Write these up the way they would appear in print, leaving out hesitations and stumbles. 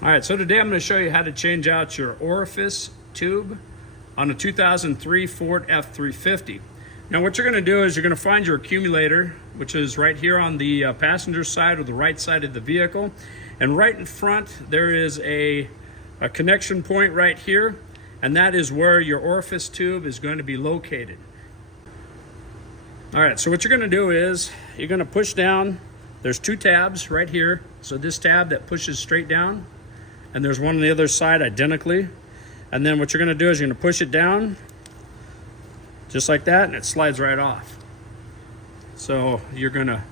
All right, so today I'm going to show you how to change out your Orifice tube on a 2003 Ford F350. Now what you're going to do is you're going to find your accumulator, which is right here on the passenger side or the right side of the vehicle. And right in front there is a connection point right here, and that is where your Orifice tube is going to be located. All right, so what you're going to do is you're going to push down. There's two tabs right here. So this tab that pushes straight down, and there's one on the other side identically. And then what you're going to do is you're going to push it down just like that, and it slides right off. So you're going to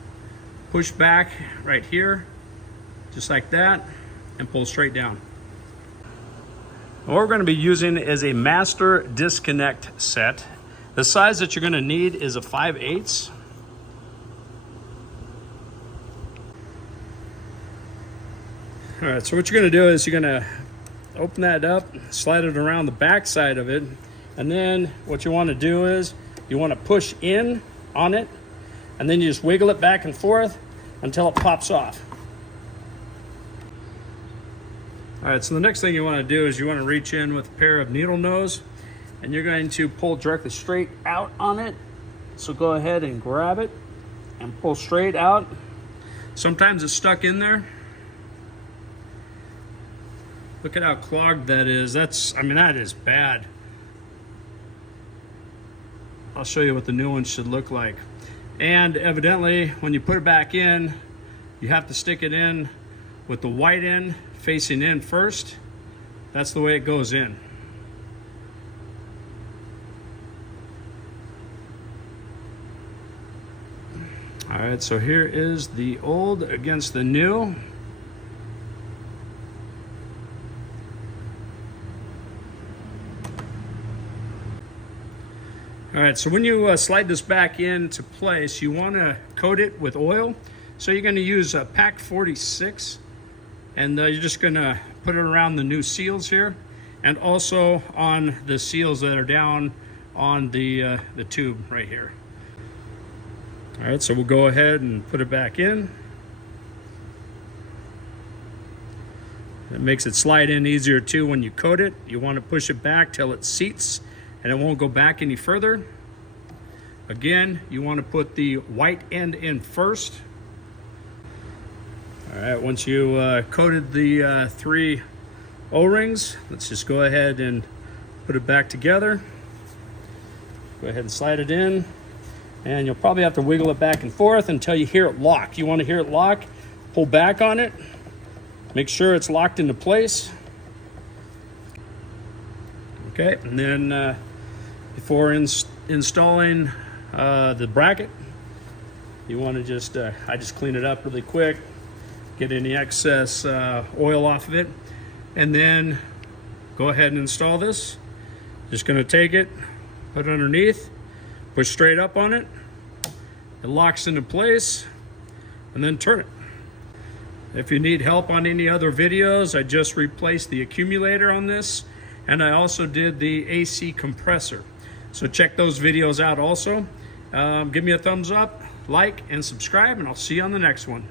push back right here just like that and pull straight down. What we're going to be using is a master disconnect set. The size that you're going to need is a 5/8. All right, so what you're going to do is you're going to open that up, slide it around the back side of it, and then what you want to do is you want to push in on it, and then you just wiggle it back and forth until it pops off. All right, so the next thing you want to do is you want to reach in with a pair of needle nose, and you're going to pull directly straight out on it. So go ahead and grab it and pull straight out. Sometimes it's stuck in there. Look at how clogged that is. That is bad. I'll show you what the new one should look like. And evidently, when you put it back in, you have to stick it in with the white end facing in first. That's the way it goes in. All right, so here is the old against the new. All right, so when you slide this back into place, you want to coat it with oil. So you're going to use a Pack 46, and you're just going to put it around the new seals here, and also on the seals that are down on the tube right here. All right, so we'll go ahead and put it back in. It makes it slide in easier too when you coat it. You want to push it back till it seats and it won't go back any further. Again, you want to put the white end in first. All right, once you coated the 3 O-rings, let's just go ahead and put it back together. Go ahead and slide it in, and you'll probably have to wiggle it back and forth until you hear it lock. You want to hear it lock, pull back on it, make sure it's locked into place. Okay, and then before installing the bracket, you want to just, I just clean it up really quick, get any excess oil off of it, and then go ahead and install this. Just going to take it, put it underneath, push straight up on it, it locks into place, and then turn it. If you need help on any other videos, I just replaced the accumulator on this, and I also did the AC compressor. So check those videos out also. Give me a thumbs up, like, and subscribe, and I'll see you on the next one.